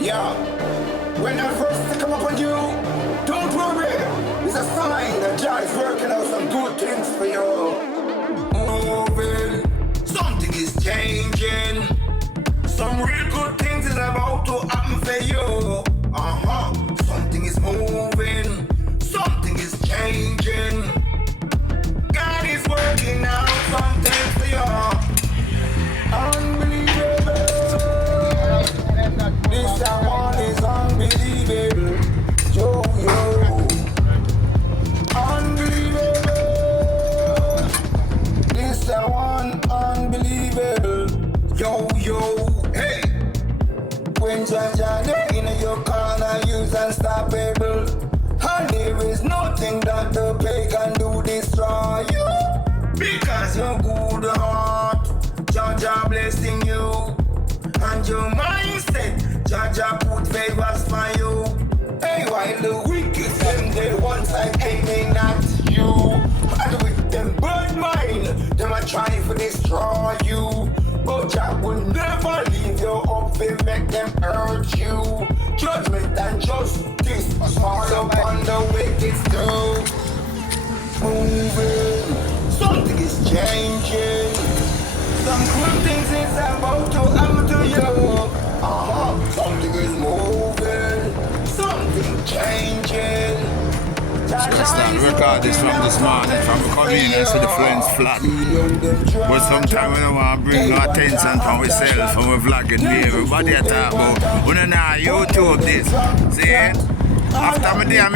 Yeah, when I first come up on you, don't worry. It's a sign that God is working out some good things for you. Moving, something is changing. Some real good things is about to happen for you. Something is moving, something is changing. God is working out something for you. Unbelievable. This one is unbelievable. Yo, yo. Unbelievable. This one unbelievable. Yo, yo. Hey. When Jaja in your corner, use unstoppable. And there is nothing that the plague can do destroy you. Because your good heart, Jaja blessing you. And your mindset, Jaja put favors for you. Hey, while the wicked them, they one side aiming at you. And with them bird mind, them are trying to destroy you. But Jah will never leave you up and make them hurt you. Judgment and justice fall upon the wicked too. Moving, something is changing. Some good things is about to happen to you. Something is moving, something changing. Let's start record this from this morning, from coming in to the flames flat. But sometimes we don't want to bring our attention from ourselves, from our vlogging, everybody talk about. We don't know YouTube this. See? After my day, I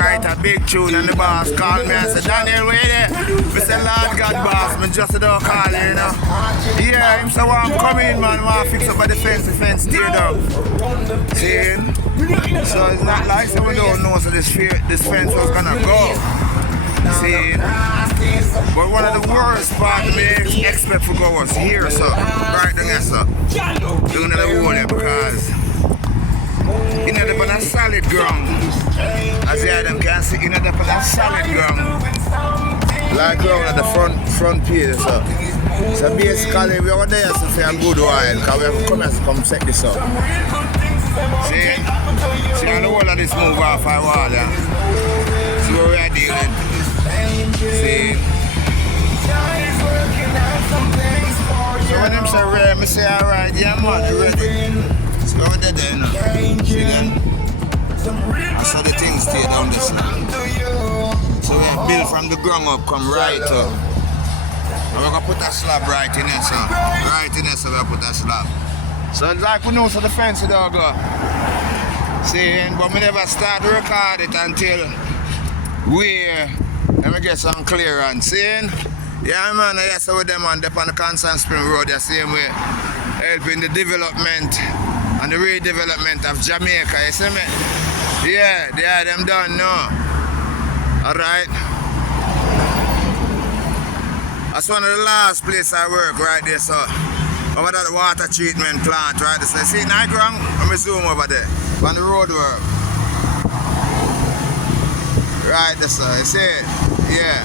write a big tune and the boss called me and said, Daniel, where you there? I said, Lord God, boss, I just don't call you, you know. Yeah, him say, well, I'm coming, man, I want to fix up the fence, tear down. See? So it's not like so we don't know so this fence was gonna go. See? But one of the worst parts me expect to go was here, so right there, so. Doing the whole because you know, they're on a solid ground. As you them can see, you know, they're on a solid ground. Like ground at the front page, so. So basically, we are there so for a good while, because we have to come here to come set this up. See? See how the whole of this move off our wall, yeah? See what we are dealing. See? So when them say ready, I say alright, yeah man, ready. So we're there now. See that? I saw the things stay down this now. So we have built from the ground up, come right up. And we're going to put a slab right in there, so. Right in there, so we'll put a slab. So it's like we know so the fence don't go. See, but we never start to record it until let me get some clearance. See? Yeah man, I yes with them on the Constant Spring Road the same way. Helping the development and the redevelopment of Jamaica, you see me? Yeah, they are them done now. Alright. That's one of the last places I work right there, so. Over there, the water treatment plant, right? So see it, ground? Let me zoom over there. On the road work. Right there, so you see it? Yeah.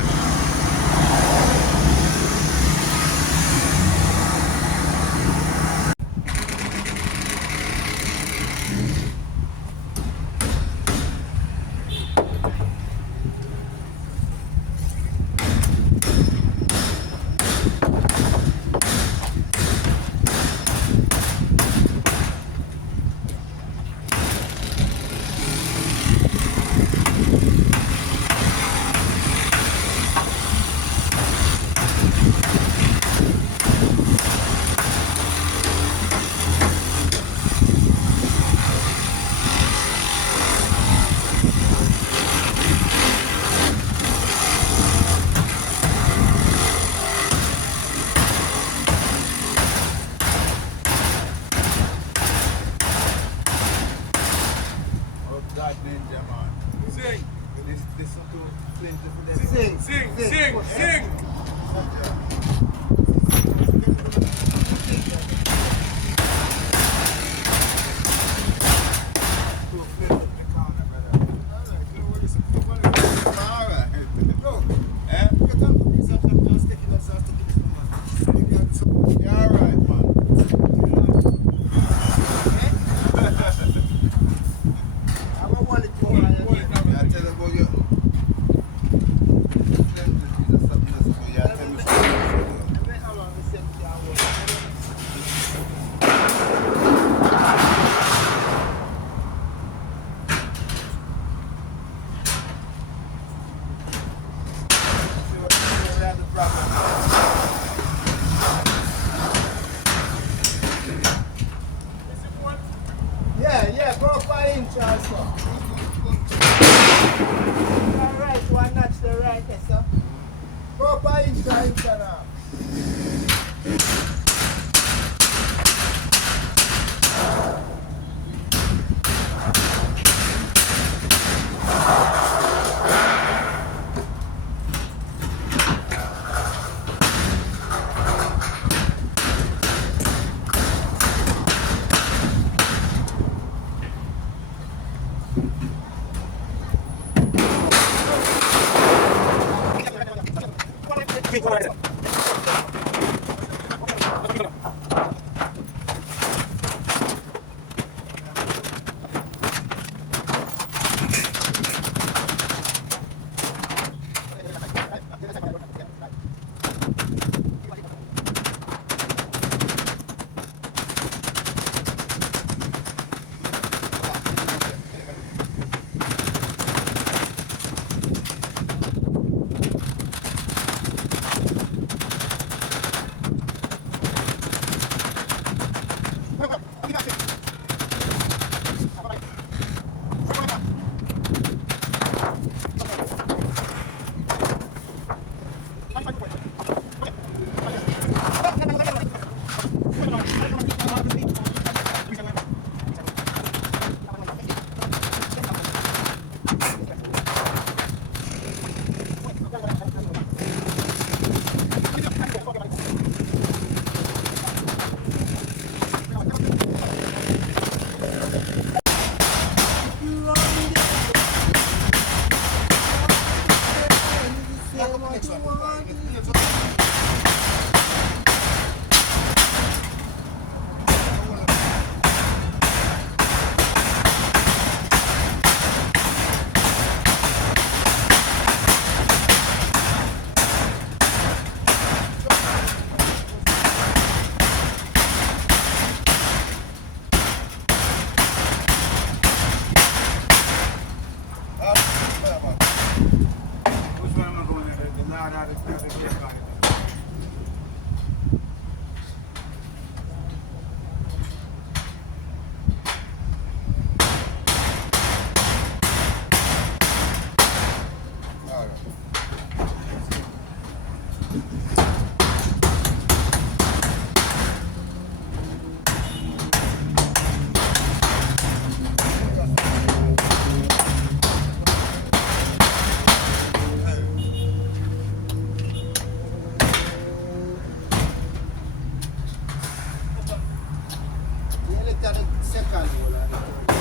the second hole and the third.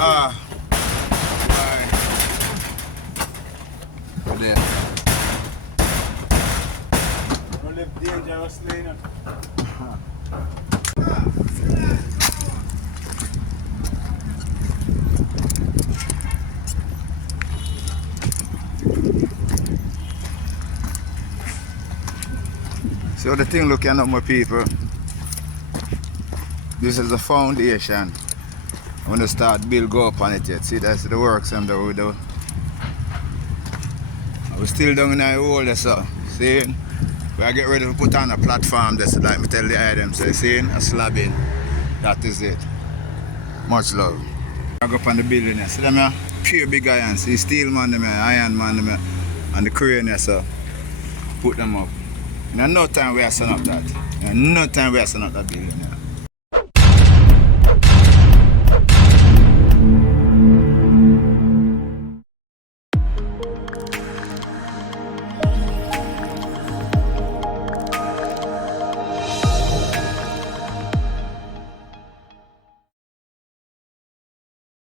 Ah, right. There. Don't live dangerously, you know. So the thing looking at my people, this is the foundation. I'm gonna start build go up on it yet. See, that's the works I'm doing. We're still down in the hole there, so see, we are getting ready to put on a platform there, so like me tell the item, so you see, a slabbing, that is it. Much love. I go up on the building there, see them here, pure big irons, see steel man them here, iron man them here, and the crane there, so put them up. In no time we are setting up that. In no time we are setting up that building.